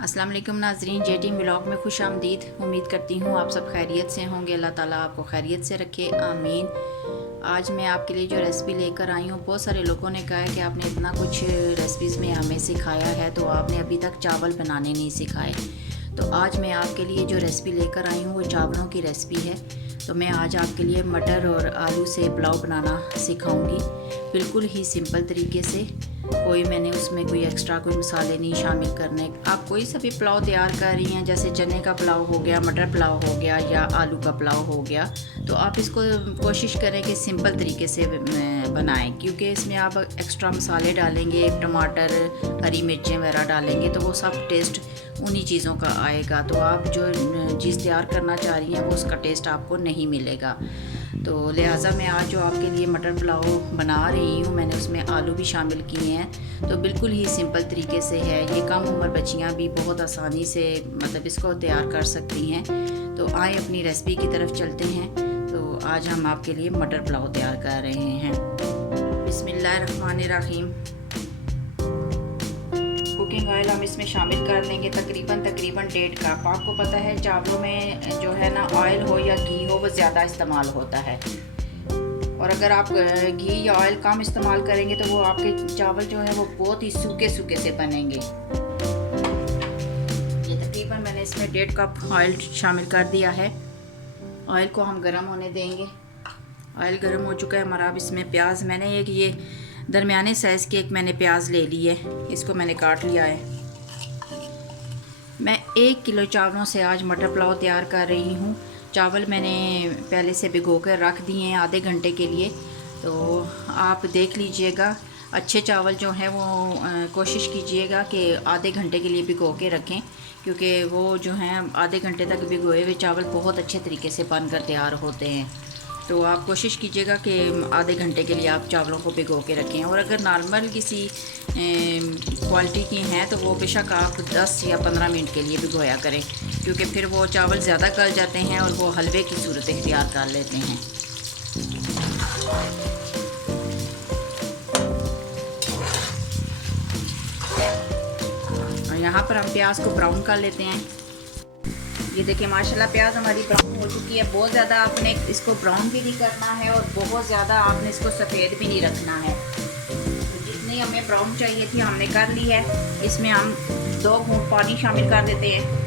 अस्सलाम वालेकुम नाजरीन, जेटी व्लॉग में खुश आमदीद। उम्मीद करती हूँ आप सब खैरियत से होंगे। अल्लाह ताला आपको खैरियत से रखे, आमीन। आज मैं आपके लिए जो रेसिपी लेकर आई हूँ, बहुत सारे लोगों ने कहा है कि आपने इतना कुछ रेसिपीज़ में हमें सिखाया है तो आपने अभी तक चावल बनाने नहीं सिखाए। तो आज मैं आपके लिए जो रेसिपी लेकर आई हूँ वो चावलों की रेसिपी है। तो मैं आज आपके लिए मटर और आलू से पुलाव बनाना सिखाऊंगी, बिल्कुल ही सिंपल तरीके से। मैंने उसमें कोई एक्स्ट्रा कोई मसाले नहीं शामिल करने। आप कोई सा भी पुलाव तैयार कर रही हैं, जैसे चने का पुलाव हो गया, मटर पुलाव हो गया या आलू का पुलाव हो गया, तो आप इसको कोशिश करें कि सिंपल तरीके से बनाएं, क्योंकि इसमें आप एक्स्ट्रा मसाले डालेंगे, टमाटर, हरी मिर्चें वगैरह डालेंगे तो वो सब टेस्ट उन्हीं चीज़ों का आएगा। तो आप जो चीज़ तैयार करना चाह रही हैं वो उसका टेस्ट आपको नहीं मिलेगा। तो लिहाजा मैं आज जो आपके लिए मटर पुलाव बना रही हूँ, मैंने उसमें आलू भी शामिल किए हैं। तो बिल्कुल ही सिंपल तरीके से है, ये कम उम्र बच्चियाँ भी बहुत आसानी से इसको तैयार कर सकती हैं। तो आए अपनी रेसिपी की तरफ चलते हैं। तो आज हम आपके लिए मटर पुलाव तैयार कर रहे हैं। बिस्मिल्लाहिर्रहमानिर्रहीम। कुकिंग ऑयल हम इसमें शामिल कर देंगे तकरीबन 1.5 कप। आपको पता है चावलों में जो है ना, ऑयल हो या घी हो वो ज़्यादा इस्तेमाल होता है, और अगर आप घी या ऑयल कम इस्तेमाल करेंगे तो वो आपके चावल जो है वो बहुत ही सूखे सूखे से बनेंगे। ये तकरीबन मैंने इसमें 1.5 कप ऑयल शामिल कर दिया है। ऑयल को हम गर्म होने देंगे। ऑयल गर्म हो चुका है हमारा। अब इसमें प्याज, मैंने ये दरमियाने साइज़ की एक मैंने प्याज ले ली है, इसको मैंने काट लिया है। मैं 1 किलो चावलों से आज मटर पुलाव तैयार कर रही हूँ। चावल मैंने पहले से भिगो कर रख दिए हैं आधे घंटे के लिए। तो आप देख लीजिएगा, अच्छे चावल जो हैं वो कोशिश कीजिएगा कि आधे घंटे के लिए भिगो के रखें, क्योंकि वो जो हैं आधे घंटे तक भिगोए हुए चावल बहुत अच्छे तरीके से बनकर तैयार होते हैं। तो आप कोशिश कीजिएगा कि आधे घंटे के लिए आप चावलों को भिगो के रखें। और अगर नॉर्मल किसी क्वालिटी की हैं तो वो बेशक आप 10 या 15 मिनट के लिए भिगोया करें, क्योंकि फिर वो चावल ज़्यादा गल जाते हैं और वो हलवे की सूरत इख्तियार कर लेते हैं। और यहाँ पर हम प्याज को ब्राउन कर लेते हैं। ये देखिए माशाल्लाह प्याज हमारी ब्राउन हो चुकी है। बहुत ज़्यादा आपने इसको ब्राउन भी नहीं करना है और बहुत ज़्यादा आपने इसको सफ़ेद भी नहीं रखना है। तो जितनी हमें ब्राउन चाहिए थी हमने कर ली है। इसमें हम 2 घूंट पानी शामिल कर देते हैं।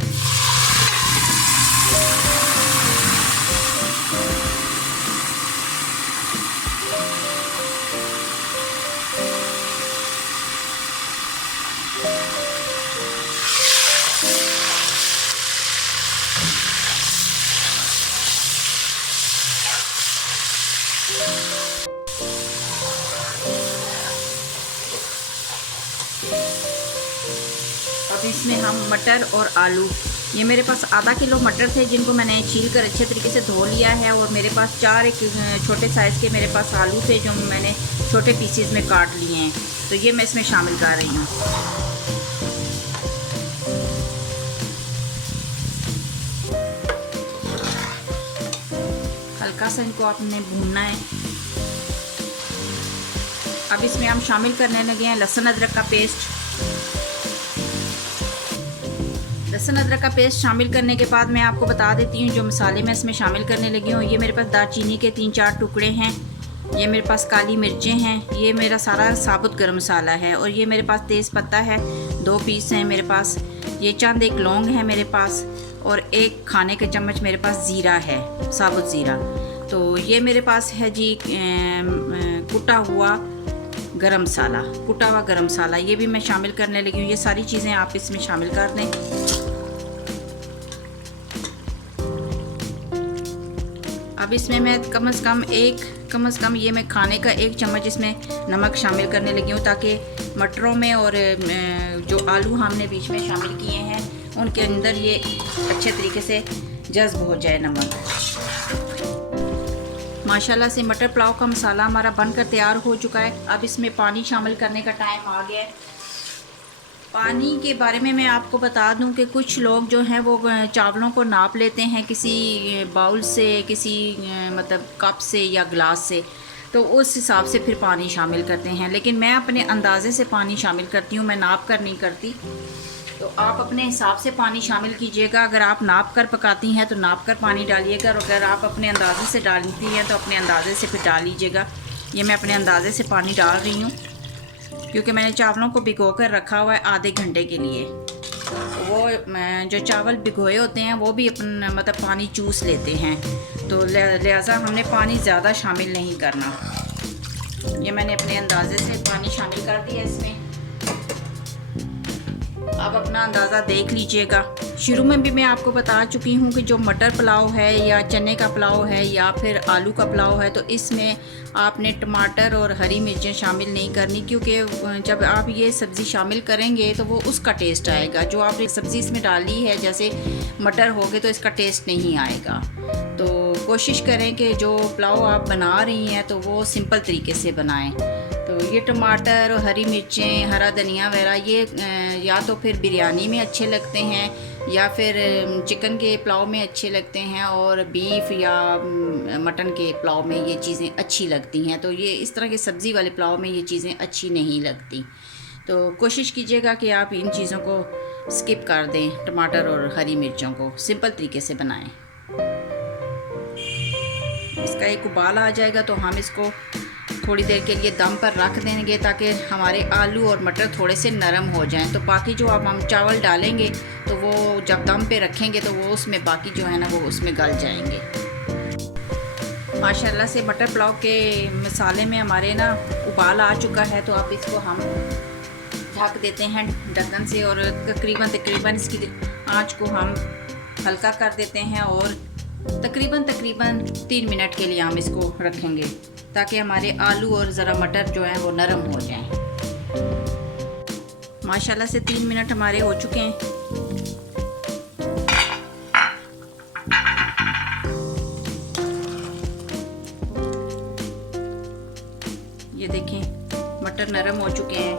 अब इसमें हम मटर और आलू, ये मेरे पास आधा किलो मटर थे जिनको मैंने छील कर अच्छे तरीके से धो लिया है, और मेरे पास 4 छोटे साइज़ के मेरे पास आलू थे जो मैंने छोटे पीसेस में काट लिए हैं। तो ये मैं इसमें शामिल कर रही हूँ। हल्का सा इनको आपने भूनना है। अब इसमें हम शामिल करने लगे हैं लहसुन अदरक का पेस्ट। लहसुन अदरक का पेस्ट शामिल करने के बाद मैं आपको बता देती हूँ जो मसाले मैं इसमें शामिल करने लगी हूँ। ये मेरे पास दालचीनी के 3-4 टुकड़े हैं, ये मेरे पास काली मिर्चें हैं, ये मेरा सारा साबुत गरम मसाला है, और ये मेरे पास तेज़ पत्ता है 2 पीस हैं मेरे पास, ये चंद एक लौंग है मेरे पास, और 1 खाने के चम्मच मेरे पास ज़ीरा है, साबुत ज़ीरा। तो ये मेरे पास है जी कुटा हुआ गरम मसाला, कुटा हुआ गरम मसाला, ये भी मैं शामिल करने लगी हूँ। ये सारी चीज़ें आप इसमें शामिल कर दें। अब इसमें मैं कम से कम ये मैं खाने का 1 चम्मच इसमें नमक शामिल करने लगी हूँ, ताकि मटरों में और जो आलू हमने बीच में शामिल किए हैं उनके अंदर ये अच्छे तरीके से जज्ब हो जाए नमक। माशाल्लाह से मटर पुलाव का मसाला हमारा बनकर तैयार हो चुका है। अब इसमें पानी शामिल करने का टाइम आ गया है। पानी के बारे में मैं आपको बता दूं कि कुछ लोग जो हैं वो चावलों को नाप लेते हैं किसी बाउल से, किसी कप से या ग्लास से, तो उस हिसाब से फिर पानी शामिल करते हैं। लेकिन मैं अपने अंदाज़े से पानी शामिल करती हूँ, मैं नाप कर नहीं करती। तो आप अपने हिसाब से पानी शामिल कीजिएगा। अगर आप नाप कर पकाती हैं तो नाप कर पानी डालिएगा, और अगर आप अपने अंदाजे से डालती हैं तो अपने अंदाजे से फिर डाल लीजिएगा। ये मैं अपने अंदाजे से पानी डाल रही हूँ, क्योंकि मैंने चावलों को भिगो कर रखा हुआ है आधे घंटे के लिए। वो जो चावल भिगोए होते हैं वो भी अपन मतलब पानी चूस लेते हैं, तो लिहाजा हमने पानी ज़्यादा शामिल नहीं करना। ये मैंने अपने अंदाजे से पानी शामिल कर दिया इसमें। आप अपना अंदाज़ा देख लीजिएगा। शुरू में भी मैं आपको बता चुकी हूँ कि जो मटर पुलाव है या चने का पुलाव है या फिर आलू का पुलाव है, तो इसमें आपने टमाटर और हरी मिर्चें शामिल नहीं करनी, क्योंकि जब आप ये सब्ज़ी शामिल करेंगे तो वो उसका टेस्ट आएगा। जो आपने सब्ज़ी इसमें डाली है जैसे मटर हो गए तो इसका टेस्ट नहीं आएगा। तो कोशिश करें कि जो पुलाव आप बना रही हैं तो वो सिंपल तरीके से बनाएं। तो ये टमाटर और हरी मिर्चें, हरा धनिया वगैरह ये या तो फिर बिरयानी में अच्छे लगते हैं या फिर चिकन के पुलाव में अच्छे लगते हैं, और बीफ या मटन के पुलाव में ये चीज़ें अच्छी लगती हैं। तो ये इस तरह के सब्ज़ी वाले पुलाव में ये चीज़ें अच्छी नहीं लगती। तो कोशिश कीजिएगा कि आप इन चीज़ों को स्किप कर दें, टमाटर और हरी मिर्चों को सिंपल तरीके से बनाएं। इसका एक उबाल आ जाएगा तो हम इसको थोड़ी देर के लिए दम पर रख देंगे, ताकि हमारे आलू और मटर थोड़े से नरम हो जाएं। तो बाकी जो अब हम चावल डालेंगे तो वो जब दम पे रखेंगे तो वो उसमें बाकी जो है ना वो उसमें गल जाएंगे। माशाल्लाह से मटर पुलाव के मसाले में हमारे ना उबाल आ चुका है। तो अब इसको हम ढक देते हैं ढक्कन से, और तकरीबन इसकी आँच को हम हल्का कर देते हैं, और तकरीबन 3 मिनट के लिए हम इसको रखेंगे, ताकि हमारे आलू और ज़रा मटर जो हैं वो नरम हो जाएं। माशाल्लाह से 3 मिनट हमारे हो चुके हैं। ये देखें मटर नरम हो चुके हैं,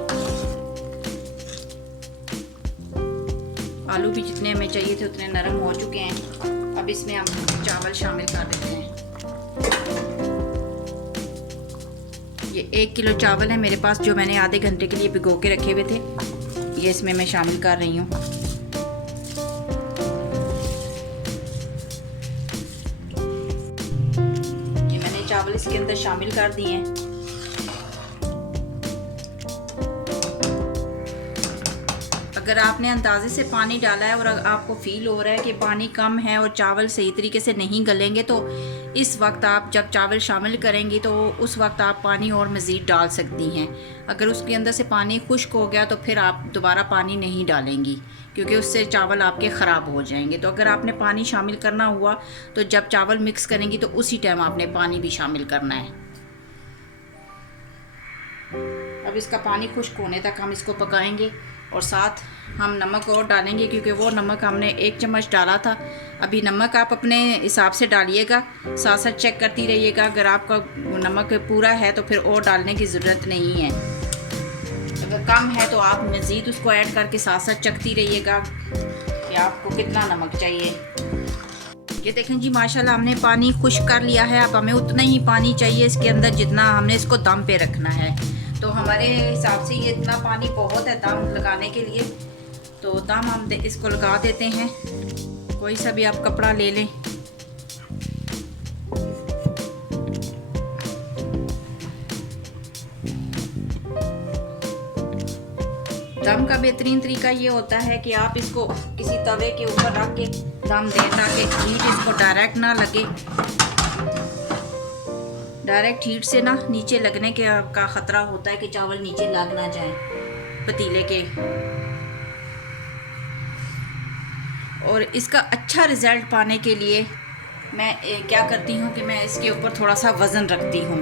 आलू भी जितने हमें चाहिए थे उतने नरम हो चुके हैं। अब इसमें हम चावल शामिल कर देते हैं। ये 1 किलो चावल है मेरे पास, जो मैंने आधे घंटे के लिए भिगो के रखे हुए थे। ये इसमें मैं शामिल कर रही हूँ। ये मैंने चावल इसके अंदर शामिल कर दिए हैं। अगर आपने अंदाजे से पानी डाला है और आपको फील हो रहा है कि पानी कम है और चावल सही तरीके से नहीं गलेंगे, तो इस वक्त आप जब चावल शामिल करेंगी तो उस वक्त आप पानी और मज़ीद डाल सकती हैं। अगर उसके अंदर से पानी खुश्क हो गया तो फिर आप दोबारा पानी नहीं डालेंगी, क्योंकि उससे चावल आपके ख़राब हो जाएंगे। तो अगर आपने पानी शामिल करना हुआ तो जब चावल मिक्स करेंगी तो उसी टाइम आपने पानी भी शामिल करना है। अब इसका पानी खुश्क होने तक हम इसको पकाएंगे, और साथ हम नमक और डालेंगे, क्योंकि वो नमक हमने 1 चम्मच डाला था। अभी नमक आप अपने हिसाब से डालिएगा, साथ साथ चेक करती रहिएगा। अगर आपका नमक पूरा है तो फिर और डालने की ज़रूरत नहीं है। अगर कम है तो आप मज़ीद उसको ऐड करके साथ साथ चखती रहिएगा कि आपको कितना नमक चाहिए। ये देखें जी माशाल्लाह हमने पानी खुश्क कर लिया है। अब हमें उतना ही पानी चाहिए इसके अंदर जितना हमने इसको दम पे रखना है। तो हमारे हिसाब से ये इतना पानी बहुत है दम लगाने के लिए। तो दम हम इसको लगा देते हैं। कोई सा भी आप कपड़ा ले लें। दम का बेहतरीन तरीका ये होता है कि आप इसको किसी तवे के ऊपर रख के दम दें, ताकि हीट इसको डायरेक्ट ना लगे। डायरेक्ट हीट से ना नीचे लगने का ख़तरा होता है कि चावल नीचे लग ना जाए पतीले के। और इसका अच्छा रिज़ल्ट पाने के लिए मैं क्या करती हूँ कि मैं इसके ऊपर थोड़ा सा वज़न रखती हूँ।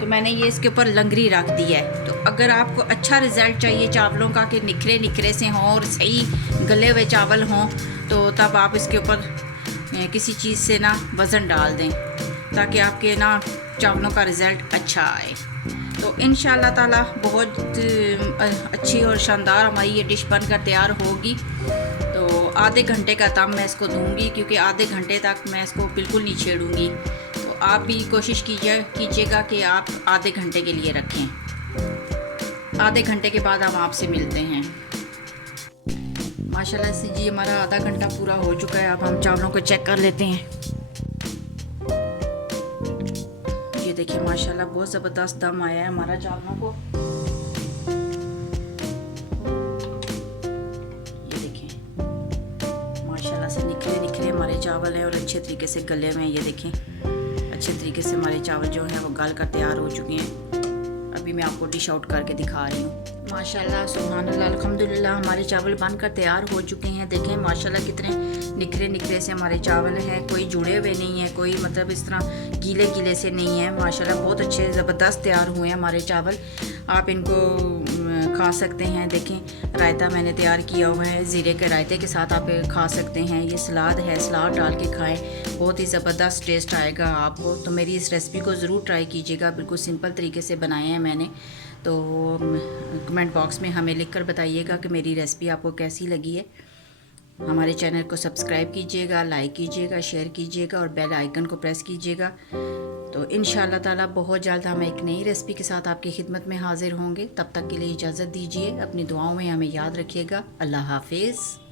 तो मैंने ये इसके ऊपर लंगरी रख दी है। तो अगर आपको अच्छा रिज़ल्ट चाहिए चावलों का कि निखरे निखरे से हों और सही गले हुए चावल हों, तो तब आप इसके ऊपर किसी चीज़ से ना वज़न डाल दें, ताकि आपके ना चावलों का रिज़ल्ट अच्छा आए। तो इंशाअल्लाह ताला बहुत अच्छी और शानदार हमारी ये डिश बनकर तैयार होगी। तो आधे घंटे का दम मैं इसको दूंगी, क्योंकि आधे घंटे तक मैं इसको बिल्कुल नहीं छेड़ूंगी। तो आप भी कोशिश कीजिएगा कि आप आधे घंटे के लिए रखें। आधे घंटे के बाद हम आपसे मिलते हैं। माशाल्लाह से जी हमारा आधा घंटा पूरा हो चुका है। अब हम चावलों को चेक कर लेते हैं। ये देखिए माशाल्लाह बहुत ज़बरदस्त दम आया है हमारा चावलों को। ये देखिए माशाल्लाह से निखरे निखरे हमारे चावल हैं और अच्छे तरीके से गले में। ये देखें अच्छे तरीके से हमारे चावल जो हैं वो गल कर तैयार हो चुके हैं। अभी मैं आपको डिश आउट करके दिखा रही हूँ। माशाल्लाह सुभान अल्लाह अल्हम्दुलिल्लाह हमारे चावल बनकर तैयार हो चुके हैं। देखें माशाल्लाह कितने निखरे निखरे से हमारे चावल हैं, कोई जुड़े हुए नहीं है, कोई मतलब इस तरह गीले गीले से नहीं है। माशाल्लाह बहुत अच्छे ज़बरदस्त तैयार हुए हैं हमारे चावल। आप इनको खा सकते हैं। देखें रायता मैंने तैयार किया हुआ है, ज़ीरे के रायते के साथ आप खा सकते हैं। ये सलाद है, सलाद डाल के खाएं, बहुत ही ज़बरदस्त टेस्ट आएगा आपको। तो मेरी इस रेसिपी को ज़रूर ट्राई कीजिएगा। बिल्कुल सिंपल तरीके से बनाए हैं मैंने। तो कमेंट बॉक्स में हमें लिखकर बताइएगा कि मेरी रेसिपी आपको कैसी लगी है। हमारे चैनल को सब्सक्राइब कीजिएगा, लाइक कीजिएगा, शेयर कीजिएगा और बेल आइकन को प्रेस कीजिएगा। तो इंशाअल्लाह ताला बहुत जल्द हम एक नई रेसिपी के साथ आपकी खिदमत में हाजिर होंगे। तब तक के लिए इजाज़त दीजिए। अपनी दुआओं में हमें याद रखिएगा। अल्लाह हाफिज़।